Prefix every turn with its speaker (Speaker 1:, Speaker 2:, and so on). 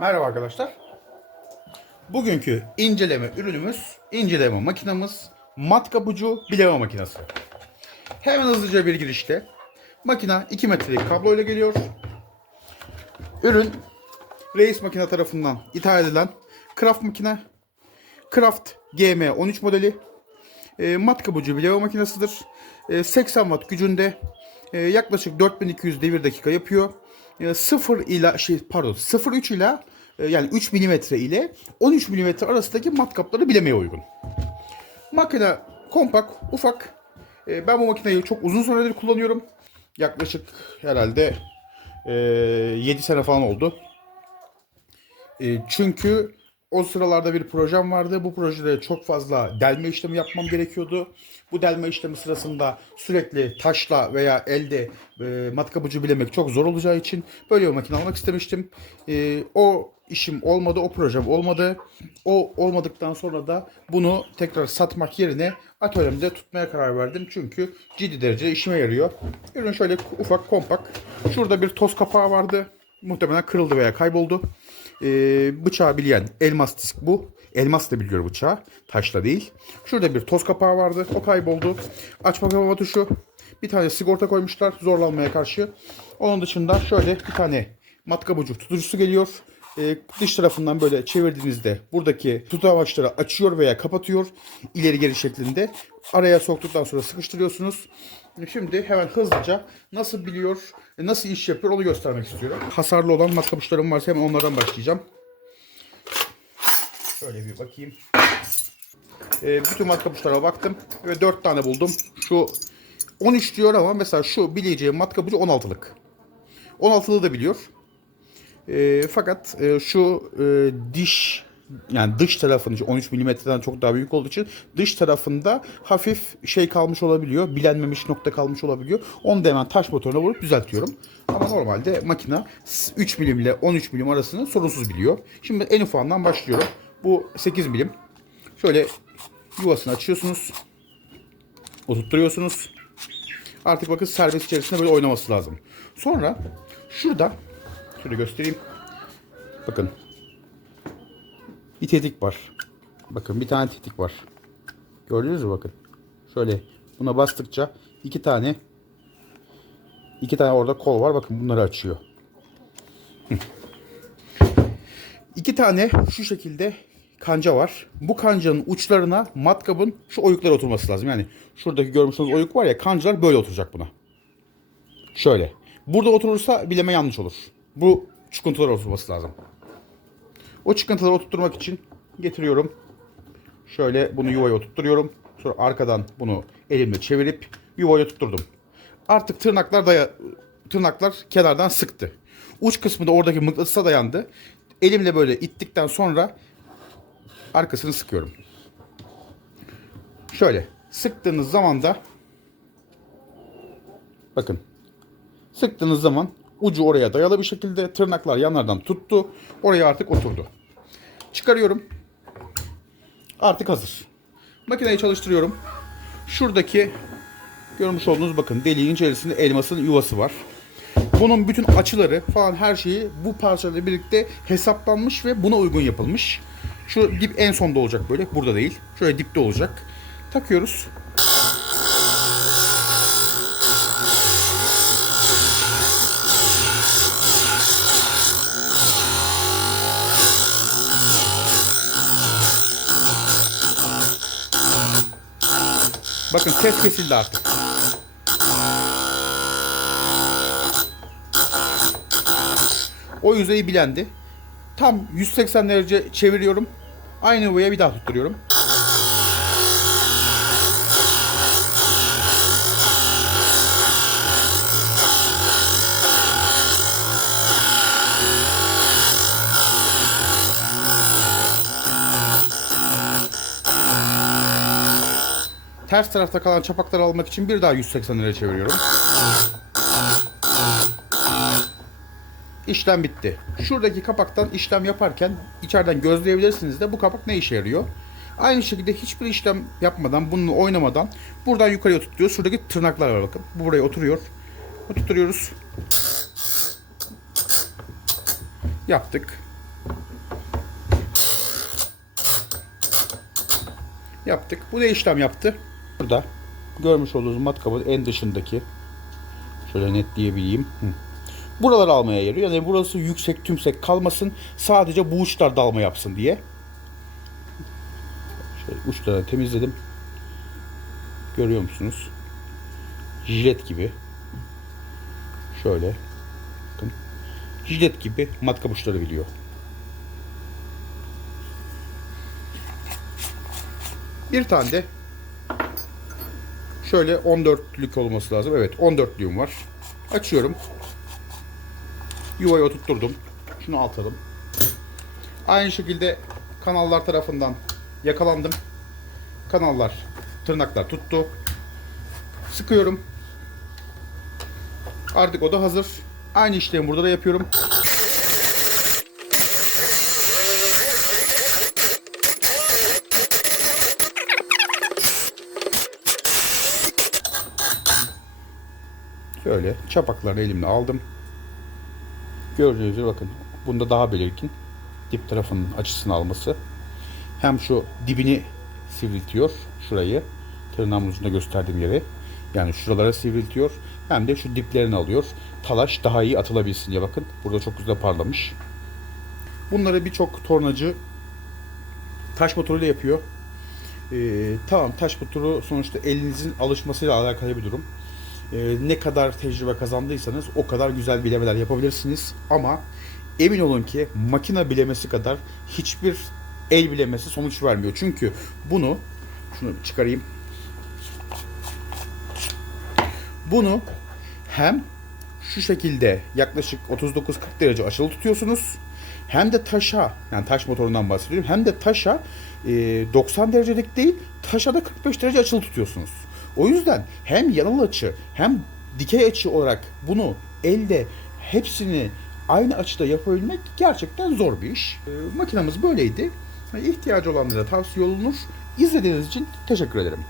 Speaker 1: Merhaba arkadaşlar. Bugünkü inceleme ürünümüz, inceleme makinamız matkap ucu bileme makinesi. Hemen hızlıca bir girişte. Makina 2 metrelik kabloyla geliyor. Ürün Reis makine tarafından ithal edilen Craft makine. Craft GM13 modeli. E, matkap ucu bileme makinesidir. E, 80 watt gücünde e, yaklaşık 4200 devir dakika yapıyor. E, 0 ile şey pardon 0.3 ile e, yani 3 milimetre ile 13 milimetre arasındaki matkapları bilemeye uygun. Makine kompakt, ufak. E, ben bu makineyi çok uzun süredir kullanıyorum. Yaklaşık herhalde e, 7 sene falan oldu. E, çünkü o sıralarda bir projem vardı. Bu projede çok fazla delme işlemi yapmam gerekiyordu. Bu delme işlemi sırasında sürekli taşla veya elde e, matkap bilemek çok zor olacağı için böyle bir makine almak istemiştim. E, o işim olmadı, o projem olmadı. O olmadıktan sonra da bunu tekrar satmak yerine atölyemde tutmaya karar verdim. Çünkü ciddi derecede işime yarıyor. Ürün şöyle ufak, kompakt. Şurada bir toz kapağı vardı. Muhtemelen kırıldı veya kayboldu. Ee, bıçağı bilen elmas disk bu. Elmas da biliyor bıçağı. Taşla değil. Şurada bir toz kapağı vardı. O kayboldu. Açma kapama tuşu. Bir tane sigorta koymuşlar zorlanmaya karşı. Onun dışında şöyle bir tane matkap ucu tutucusu geliyor. Ee, dış tarafından böyle çevirdiğinizde buradaki tutamaçları açıyor veya kapatıyor. ileri geri şeklinde. Araya soktuktan sonra sıkıştırıyorsunuz. Şimdi hemen hızlıca nasıl biliyor, nasıl iş yapıyor onu göstermek istiyorum. Hasarlı olan matkap uçlarım varsa hemen onlardan başlayacağım. Şöyle bir bakayım. Ee, bütün matkap uçlara baktım ve 4 tane buldum. Şu 13 diyor ama mesela şu bileceğim matkap ucu 16'lık. 16'lığı da biliyor. E, fakat e, şu e, diş yani dış tarafının 13 milimetreden çok daha büyük olduğu için dış tarafında hafif şey kalmış olabiliyor. Bilenmemiş nokta kalmış olabiliyor. Onu da hemen taş motoruna vurup düzeltiyorum. Ama normalde makina 3 milim ile 13 milim arasını sorunsuz biliyor. Şimdi en ufağından başlıyorum. Bu 8 milim. Şöyle yuvasını açıyorsunuz. Oturtturuyorsunuz. Artık bakın serbest içerisinde böyle oynaması lazım. Sonra şurada Şöyle göstereyim. Bakın. Bir tetik var. Bakın bir tane tetik var. Gördünüz mü bakın. Şöyle buna bastıkça iki tane iki tane orada kol var. Bakın bunları açıyor. İki tane şu şekilde kanca var. Bu kancanın uçlarına matkabın şu oyuklar oturması lazım. Yani şuradaki görmüş olduğunuz oyuk var ya kancalar böyle oturacak buna. Şöyle. Burada oturursa bileme yanlış olur. Bu çıkıntılar oturması lazım. O çıkıntıları oturtturmak için getiriyorum. Şöyle bunu yuvaya oturtturuyorum. Sonra arkadan bunu elimle çevirip yuvaya tutturdum. Artık tırnaklar daya tırnaklar kenardan sıktı. Uç kısmı da oradaki mıknatısa dayandı. Elimle böyle ittikten sonra arkasını sıkıyorum. Şöyle sıktığınız zaman da bakın sıktığınız zaman Ucu oraya dayalı bir şekilde tırnaklar yanlardan tuttu. Oraya artık oturdu. Çıkarıyorum. Artık hazır. Makineyi çalıştırıyorum. Şuradaki görmüş olduğunuz bakın deliğin içerisinde elmasın yuvası var. Bunun bütün açıları falan her şeyi bu parçayla birlikte hesaplanmış ve buna uygun yapılmış. Şu dip en sonda olacak böyle. Burada değil. Şöyle dipte olacak. Takıyoruz. Bakın ses kesildi artık. O yüzeyi bilendi. Tam 180 derece çeviriyorum. Aynı yuvaya bir daha tutturuyorum. Ters tarafta kalan çapakları almak için bir daha 180 liraya çeviriyorum. İşlem bitti. Şuradaki kapaktan işlem yaparken içeriden gözleyebilirsiniz de bu kapak ne işe yarıyor? Aynı şekilde hiçbir işlem yapmadan, bununla oynamadan buradan yukarıya tutuyor. Şuradaki tırnaklar var bakın. Bu buraya oturuyor. Oturtuyoruz. Yaptık. Yaptık. Bu da işlem yaptı. Burada görmüş olduğunuz matkabın en dışındaki şöyle netleyebileyim. Hı. Buraları almaya yarıyor. Yani burası yüksek tümsek kalmasın. Sadece bu uçlar dalma yapsın diye. Şöyle uçlarını temizledim. Görüyor musunuz? Jilet gibi. Şöyle. Bakın. Jilet gibi matkap uçları biliyor. Bir tane de şöyle 14'lük olması lazım. Evet 14'lüğüm var. Açıyorum. Yuvayı oturtturdum. Şunu atalım. Aynı şekilde kanallar tarafından yakalandım. Kanallar, tırnaklar tuttu. Sıkıyorum. Artık o da hazır. Aynı işlemi burada da yapıyorum. Şöyle çapaklarını elimle aldım. Gördüğünüz gibi bakın. Bunda daha belirgin. Dip tarafının açısını alması. Hem şu dibini sivriltiyor. Şurayı. Tırnağımın ucunda gösterdiğim yeri. Yani şuralara sivriltiyor. Hem de şu diplerini alıyor. Talaş daha iyi atılabilsin diye bakın. Burada çok güzel parlamış. Bunları birçok tornacı taş motoruyla yapıyor. Ee, tamam taş motoru sonuçta elinizin alışmasıyla alakalı bir durum. Ee, ne kadar tecrübe kazandıysanız o kadar güzel bilemeler yapabilirsiniz. Ama emin olun ki makine bilemesi kadar hiçbir el bilemesi sonuç vermiyor. Çünkü bunu şunu çıkarayım. Bunu hem şu şekilde yaklaşık 39-40 derece açılı tutuyorsunuz. Hem de taşa, yani taş motorundan bahsediyorum. Hem de taşa e, 90 derecelik değil, taşa da 45 derece açılı tutuyorsunuz. O yüzden hem yanal açı hem dikey açı olarak bunu elde hepsini aynı açıda yapabilmek gerçekten zor bir iş. E, makinamız böyleydi. İhtiyacı olanlara tavsiye olunur. İzlediğiniz için teşekkür ederim.